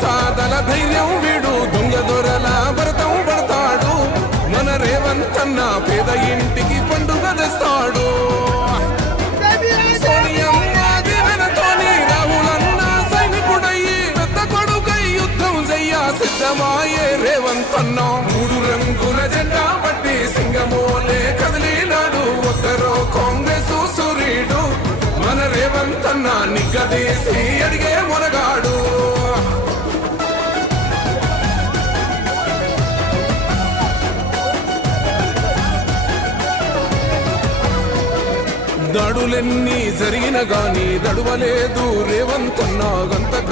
సాదల ధైర్యం వీడు దొంగ దొరల భరతం పడతాడు మన రేవంతన్న పేద ఇంటికి పండుగ తెస్తాడు సోనియమ్మ దీవెనతోని రాహులన్న సైనికుడయ్యి పెద్ద కొడుకై యుద్ధం చెయ్య సిద్ధమాయే రేవంతన్న మూడు రంగుల జెండా పట్టి సింగమోలే కదిలినాడు ఒక్కరో కాంగ్రెస్ సూర్యుడు మన రేవంతన్న నిగ్గదీసి అడిగే మొనగాడు దాడులెన్ని జరిగిన గాని దడువలేదు రేవంతన్న గంతకన్నా